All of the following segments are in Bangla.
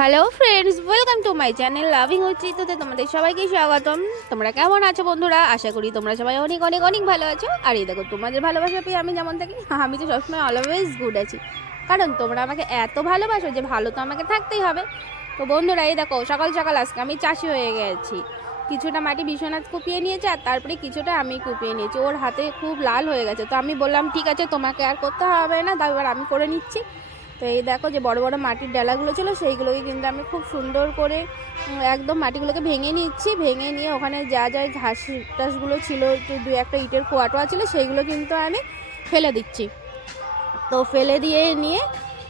Hello friends welcome to my channel loving উচিততে তোমাদের সবাইকে স্বাগতম। তোমরা কেমন আছো বন্ধুরা? আশা করি তোমরা সবাই অনেক অনেক অনেক ভালো আছো। আর এই দেখো, তোমাদের ভালোবাসা পেয়ে আমি যেমন থাকি, আমি তো সবসময় অলওয়েজ গুড আছি। কারণ তোমরা আমাকে এত ভালোবাসো যে ভালো তো আমাকে থাকতেই হবে। তো বন্ধুরা, এই দেখো, সকাল সকাল আজকে আমি চাষি হয়ে গেছি। কিছুটা মাটি বিশ্বনাথ কুপিয়ে নিয়েছে আর তারপরে কিছুটা আমি কুপিয়ে নিয়েছি। ওর হাতে খুব লাল হয়ে গেছে। তো আমি বললাম, ঠিক আছে, তোমাকে আর করতে হবে না। এবার আমি করে নিচ্ছি। তো এই দেখো যে বড় বড় মাটির ডালাগুলো ছিল, সেইগুলোকে কিন্তু আমি খুব সুন্দর করে একদম মাটিগুলোকে ভেঙে নিচ্ছি। ভেঙে নিয়ে ওখানে যা যা ঘাস টাসগুলো ছিল দু একটা ইটের কোয়া টোয়া ছিল, সেইগুলো কিন্তু আমি ফেলে দিচ্ছি। তো ফেলে দিয়ে নিয়ে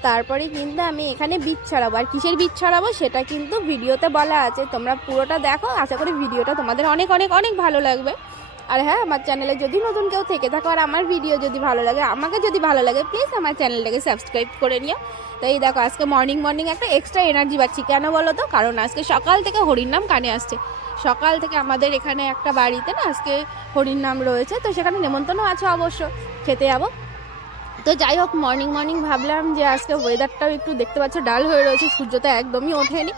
তারপরে কিন্তু আমি এখানে বীজ ছড়াবো। আর কিসের বীজ ছড়াবো সেটা কিন্তু ভিডিওতে বলা আছে। তোমরা পুরোটা দেখো, আশা করি ভিডিওটা তোমাদের অনেক অনেক অনেক ভালো লাগবে। আর হ্যাঁ আমার চ্যানেলে যদি নতুন কেউ থেকে থাকো আর আমার ভিডিও যদি ভালো লাগে, আমাকে যদি ভালো লাগে প্লিজ আমার চ্যানেলটাকে সাবস্ক্রাইব করে নিও। তো এই দেখো, আজকে মর্নিং মর্নিং একটা এক্সট্রা এনার্জি পাচ্ছি। কেন বলো তো? কারণ আজকে সকাল থেকে হরির নাম কানে আসছে। সকাল থেকে আমাদের এখানে একটা বাড়িতে না আজকে হরির নাম রয়েছে, তো সেখানে নেমন্তন্ন আছে অবশ্য। খেতে যাব। তো যাই হোক মর্নিং মর্নিং ভাবলাম যে আজকে ওয়েদারটাও একটু দেখতে পাচ্ছ, ডাল হয়ে রয়েছে, সূর্য তো একদমই ওঠেনি।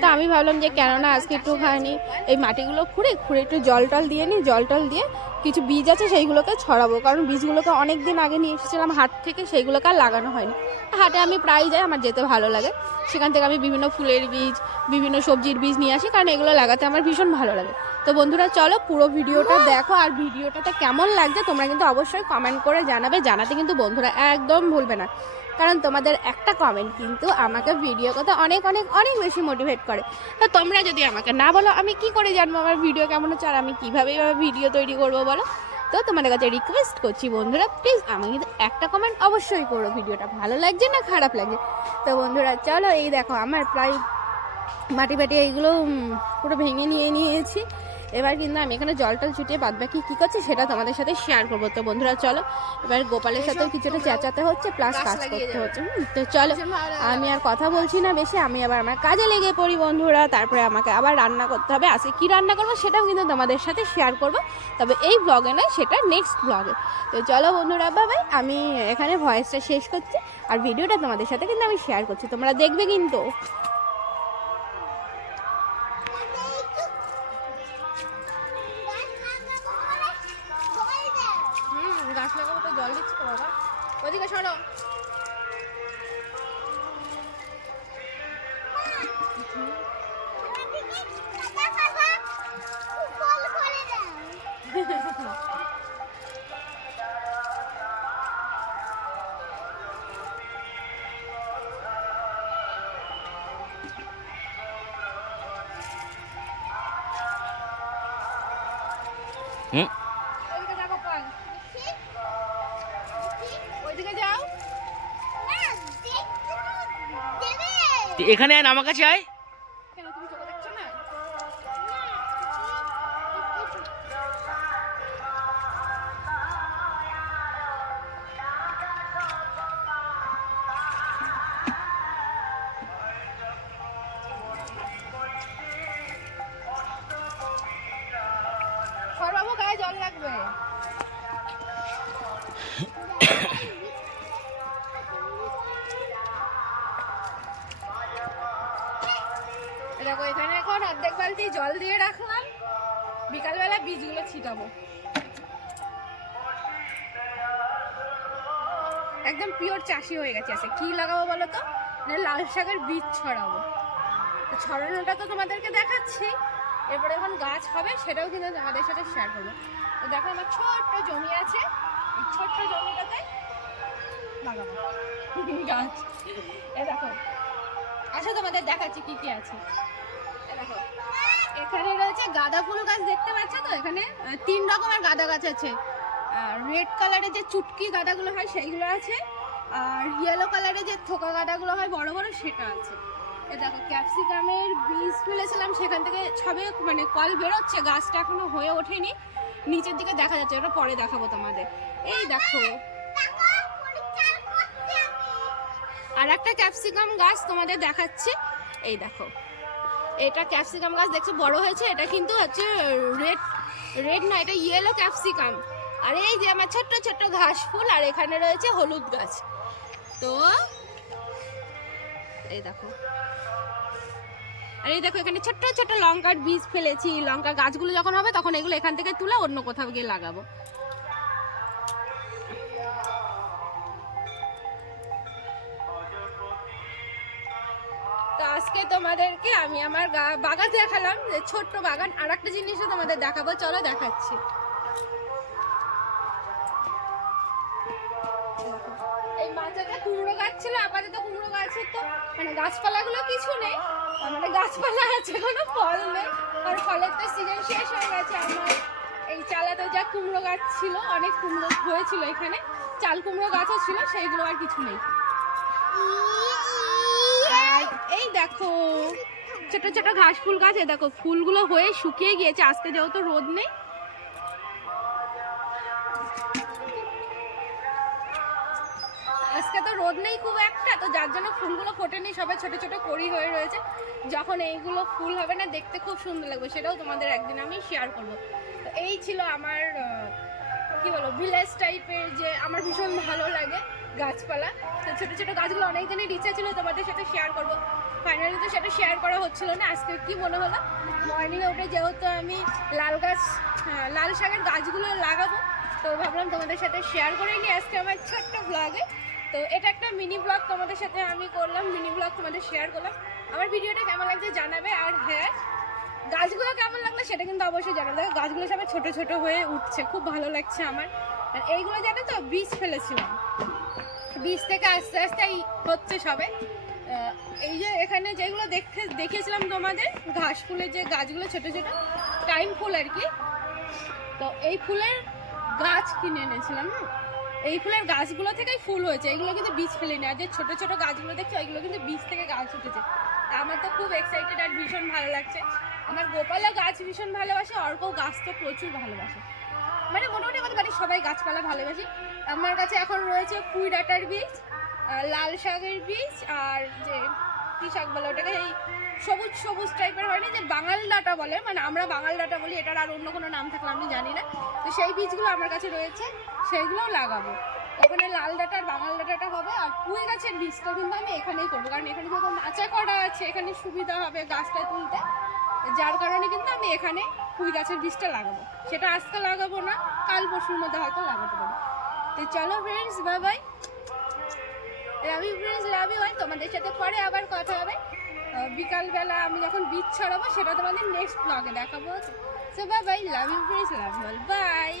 তো আমি ভাবলাম যে কেননা আজকে একটু একটুখানি এই মাটিগুলো খুঁড়ে খুঁড়ে একটু জল টল দিয়ে নিই জল টল দিয়ে কিছু বীজ আছে সেইগুলোকে ছড়াবো, কারণ বীজগুলোকে অনেক দিন আগে নিয়ে এসেছিলাম হাট থেকে, সেইগুলোকে আর লাগানো হয়নি। হাটে আমি প্রায় যাই, আমার যেতে ভালো লাগে। সেখান থেকে আমি বিভিন্ন ফুলের বীজ, বিভিন্ন সবজির বীজ নিয়ে আসি, কারণ এগুলো লাগাতে আমার ভীষণ ভালো লাগে। তো বন্ধুরা, চলো পুরো ভিডিওটা দেখো আর ভিডিওটাতে কেমন লাগছে তোমরা কিন্তু অবশ্যই কমেন্ট করে জানাবে। জানাতে কিন্তু বন্ধুরা একদম ভুলবে না। কারণ তোমাদের একটা কমেন্ট কিন্তু আমাকে ভিডিও করতে অনেক অনেক অনেক বেশি মোটিভেট করে। তো তোমরা যদি আমাকে না বলো, আমি কি করে জানব আমার ভিডিও কেমন হচ্ছে আর আমি কীভাবে ভিডিও তৈরি করব বলো? তো তোমাদের কাছে রিকোয়েস্ট করছি বন্ধুরা প্লিজ আমি কিন্তু একটা কমেন্ট অবশ্যই করো ভিডিওটা। ভালো লাগছে না খারাপ লাগছে? তো বন্ধুরা, চলো এই দেখো, আমার প্রায় মাটি বাটি এইগুলো পুরো ভেঙে নিয়ে নিয়েছি। এবার কিন্তু আমি এখানে জল টল ছুটিয়ে বাদ বাকি কী করছি সেটা তোমাদের সাথে শেয়ার করব। তো বন্ধুরা চলো এবার গোপালের সাথেও কিছুটা চেঁচাতে হচ্ছে প্লাস কাজ করতে হচ্ছে। হুম, তো চলো আমি আর। কথা বলছি না বেশি আমি আবার আমার কাজে লেগে পড়ি বন্ধুরা তারপরে আমাকে আবার রান্না করতে হবে। আজকে কী রান্না করব সেটাও কিন্তু তোমাদের সাথে শেয়ার করব তবে এই ব্লগে নয় সেটা নেক্সট ব্লগে তো চলো বন্ধুরা বাবাই আমি এখানে ভয়েসটা শেষ করছি আর ভিডিওটা তোমাদের সাথে কিন্তু আমি শেয়ার করছি তোমরা দেখবে কিন্তু। হুম ওইদিকে যাব কল ওইদিকে যাও তুই এখানে আয় না আমার কাছে আয় দেখো, এখানে এখন অর্ধেক বালতি জল দিয়ে রাখলাম। বিকালবেলা বীজগুলো ছিটাবো। একদম পিওর চাষি হয়ে গেছে আছে কি লাগাবো বলো তো? মানে লাল শাকের বীজ ছড়াবো। ছড়ানোটা তো তোমাদেরকে দেখাচ্ছি। এরপরে যখন গাছ হবে, সেটাও কিন্তু তোমাদের সাথে শেয়ার করব। তো দেখো, আমার ছোট্ট জমি আছে। ছোট্ট জমিটাতে লাগাবো। গাছ। এ দেখো আচ্ছা তোমাদের দেখাচ্ছি কি কি আছে। দেখো, এখানে রয়েছে গাঁদা ফুল গাছ দেখতে পাচ্ছ তো? এখানে তিন রকমের গাঁদা গাছ আছে। রেড কালারের যে চুটকি গাঁদাগুলো হয়, সেইগুলো আছে। আর ইয়েলো কালারের যে থোকা গাঁদাগুলো হয়, বড় বড়, সেটা আছে। এ দেখো, ক্যাপসিকামের বীজ ফেলেছিলাম, সেখান থেকে সবে মানে কল বেরোচ্ছে, গাছটা এখনও হয়ে ওঠেনি। নিচের দিকে দেখা যাচ্ছে, ওটা পরে দেখাবো তোমাদের। এই দেখো আর একটা ক্যাপসিকাম গাছ তোমাদের দেখাচ্ছি। এই দেখো। এটা ক্যাপসিকাম গাছ দেখছ, বড় হয়েছে, এটা কিন্তু হচ্ছে রেড রেড না, এটা ইয়েলো ক্যাপসিকাম। আর এই যে আমার ছোট্ট ছোট্ট ঘাস ফুল, আর এখানে রয়েছে হলুদ গাছ। তো, এই দেখো। আর এই দেখো, এখানে ছোট্ট ছোট্ট লঙ্কার বীজ ফেলেছি। লঙ্কা গাছগুলো যখন হবে, তখন এগুলো এখান থেকে তুলে অন্য কোথাও গিয়ে লাগাবো। আজকে তোমাদেরকে আমি আমার বাগান দেখালাম, যে ছোট্ট বাগান। আর একটা জিনিসও তোমাদের দেখাবো, চলো দেখাচ্ছি। এই কুমড়ো গাছ ছিল, আপাতত কুমড়ো গাছের তো মানে গাছপালাগুলো কিছু নেই মানে গাছপালা আছে ফল নেই। আর ফলের তো সিজন শেষ হয়ে গেছে, আমার এই চালাতে যা কুমড়ো গাছ ছিল, অনেক কুমড়ো হয়েছিল এখানে। চাল কুমড়ো গাছও ছিল, সেইগুলো আর কিছু নেই। এই দেখো, ছোট ছোট ঘাস ফুল গাছ দেখো, ফুলগুলো হয়ে শুকিয়ে গিয়েছে। আজকে যেহেতু রোদ নেই। আজকে তো রোদ নেই খুব একটা, তো যার জন্য ফুলগুলো ফোটেনি সবাই ছোট ছোট কড়ি হয়ে রয়েছে। যখন এইগুলো ফুল হবে না, দেখতে খুব সুন্দর লাগবে, সেটাও তোমাদের একদিন আমি শেয়ার করব। তো এই ছিল আমার কি বলব ভিলেজ টাইপের যে আমার ভীষণ ভালো লাগে গাছপালা। তো ছোটো ছোটো গাছগুলো অনেক দিনের ইচ্ছা ছিল তোমাদের সাথে শেয়ার করব। ফাইনালি তো সেটা শেয়ার করা হচ্ছিল না আজকে কি মনে হলো? মর্নিংয়ে উঠে যেহেতু আমি লাল গাছ হ্যাঁ, লাল শাকের গাছগুলো লাগাবো তো ভাবলাম তোমাদের সাথে শেয়ার করে নিই আজকে আমার ছোট্ট ব্লগে তো এটা একটা মিনি ব্লগ তোমাদের সাথে আমি করলাম মিনি ব্লগ তোমাদের শেয়ার করলাম। আমার ভিডিওটা কেমন লাগছে জানাবে আর হ্যাঁ গাছগুলো কেমন লাগল সেটা কিন্তু অবশ্যই জানাবে। দেখো, গাছগুলো সবাই ছোট ছোট হয়ে উঠছে, খুব ভালো লাগছে আমার। আর এইগুলো জানো তো, বীজ ফেলেছিলাম বীজ থেকে আস্তে আস্তে এই হচ্ছে সবে। এই যে এখানে যেগুলো দেখতে দেখিয়েছিলাম তোমাদের, ঘাস ফুলের যে গাছগুলো ছোট ছোট, টাইম ফুল আর কি। তো এই ফুলের গাছ কিনে এনেছিলাম, হুম। এই ফুলের গাছগুলো থেকেই ফুল হয়েছে। এগুলো কিন্তু বীজ ফেলেনি। আর যে ছোটো ছোটো গাছগুলো দেখছ, এগুলো কিন্তু বীজ থেকে গাছ উঠেছে। আমার তো খুব এক্সাইটেড আর ভীষণ ভালো লাগছে। আমার গোপালা গাছ ভীষণ ভালোবাসে অর্ক গাছ তো প্রচুর ভালোবাসে। মানে মোটামুটি আমাদের বাড়ির সবাই গাছপালা ভালোবাসি। আমার কাছে এখন রয়েছে পুঁই ডাঁটার বীজ লাল শাকের বীজ, আর যে কি শাক বলে ওটাকে, এই সবুজ সবুজ টাইপের হয় না, যে বাঙাল ডাঁটা বলে মানে আমরা বাঙাল ডাঁটা বলি, এটার আর অন্য কোনো নাম থাকলে আমি জানি না। তো সেই বীজগুলো আমার কাছে রয়েছে, সেইগুলোও লাগাবো। ওখানে লাল ডাঁটা বাঙাল ডাঁটাটা হবে, আর পুঁই গাছের বীজটা কিন্তু আমি এখানেই করব, কারণ এখানে যেহেতু মাচা করা আছে, এখানে সুবিধা হবে গাছটা তুলতে। যার কারণে কিন্তু আমি এখানে ফুল গাছের বীজটা লাগাবো। সেটা আজকে লাগাবো না, কাল পরশুর মধ্যে হয়তো লাগাতে পারব। তো চলো friends bye bye love you friends love you হয় তোমাদের সাথে পরে আবার কথা হবে। বিকালবেলা আমি যখন বীজ ছড়াবো, সেটা তোমাদের নেক্সট ব্লগে দেখাবো। So bye bye love you friends love you bye